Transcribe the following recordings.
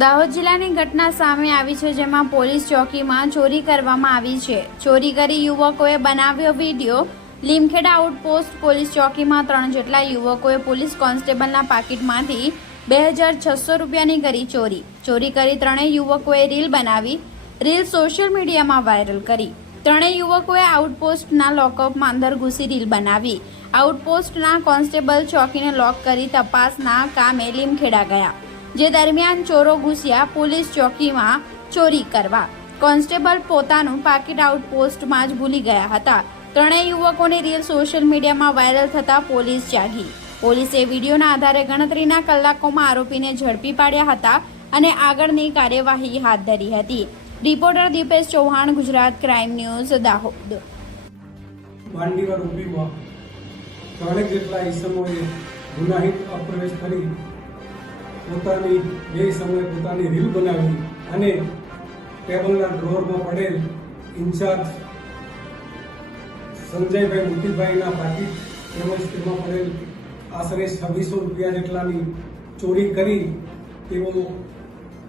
દાહોદ જિલ્લાની ઘટના સામે આવી છે જેમાં પોલીસ ચોકીમાં ચોરી કરવામાં આવી છે. ચોરી કરી યુવકોએ બનાવ્યો વીડિયો. લીમખેડા આઉટપોસ્ટ પોલીસ ચોકીમાં ત્રણ જેટલા યુવકોએ પોલીસ કોન્સ્ટેબલના પાકીટમાંથી બે હજાર છસો રૂપિયાની કરી ચોરી. ચોરી કરી ત્રણેય યુવકોએ રીલ બનાવી, રીલ સોશિયલ મીડિયામાં વાયરલ કરી. ત્રણેય યુવકોએ આઉટપોસ્ટના લોકઅપમાં અંદર ઘૂસી રીલ બનાવી. આઉટપોસ્ટના કોન્સ્ટેબલ ચોકીને લોક કરી તપાસના કામે લીમખેડા ગયા. જે દરમિયાન ચોરો ઘૂસ્યા પોલીસ ચોકીમાં ચોરી કરવા. કોન્સ્ટેબલ પોતાનું પાકીટ આઉટપોસ્ટમાં જ ભૂલી ગયા હતા. ત્રણેય યુવકોની રીલ સોશિયલ મીડિયામાં વાયરલ થતા પોલીસ જાગી. પોલીસે વિડીયોના આધારે ગણતરીના કલાકોમાં આરોપીને ઝડપી પાડ્યા હતા અને આગળની કાર્યવાહી હાથ ધરી હતી. Reporter Dipesh Chauhan, Gujarat crime news, Dahod. ગુનાહિત અપ્રવેશ કરી પોતાની બે સમયે પોતાની રીલ બનાવી અને ટેબલના ડ્રોરમાં પડેલ ઇન્ચાર્જ સંજયભાઈ મોતીભાઈના પાકીટ તેમજ તેમાં પડેલ આશરે છવ્વીસો રૂપિયા જેટલાની ચોરી કરી તેઓ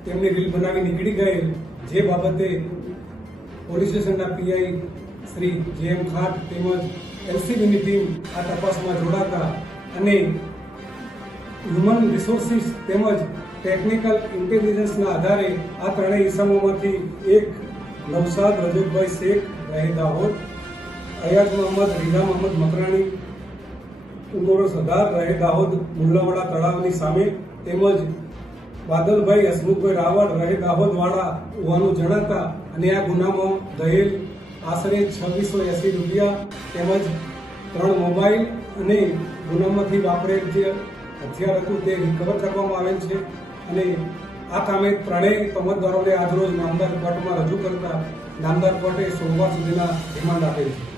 તેમની રીલ બનાવી નીકળી ગયેલ. જે બાબતે પોલીસ સ્ટેશનના પીઆઈ શ્રી જે એમ ખાટ તેમજ એલસીબીની ટીમ આ તપાસમાં જોડાતા અને હ્યુમન રિસોર્સિસ તેમજ ટેકનિકલ ઇન્ટેલિજન્સના આધારે આ ત્રણેય ઇસમોમાંથી એક નવસાદ રજુભાઈ શેખ રહે દાહોદ અયાજ મોહમ્મદ, રીઝા મોહમ્મદ મકરાણી, ઉમરો સરદાર રહે દાહોદ મુલ્લાવાડા તળાવની સામે. તેમજ બાદલભાઈ હસમુખભાઈ રાવળ રહે દાહોદવાળા હોવાનું જણાતા. અને આ ગુનામાં દહેજ આશરે છવ્વીસો એંસી રૂપિયા તેમજ ત્રણ મોબાઈલ અને ગુનામાંથી વાપરેલ જે હથિયાર હતું તે રિકવર કરવામાં આવેલ છે. અને આ કામે ત્રણેય તમતદારોને આજરોજ નામદાર કોર્ટમાં રજૂ કરતા નામદાર કોર્ટે સોમવાર સુધીના રિમાન્ડ આપેલ છે.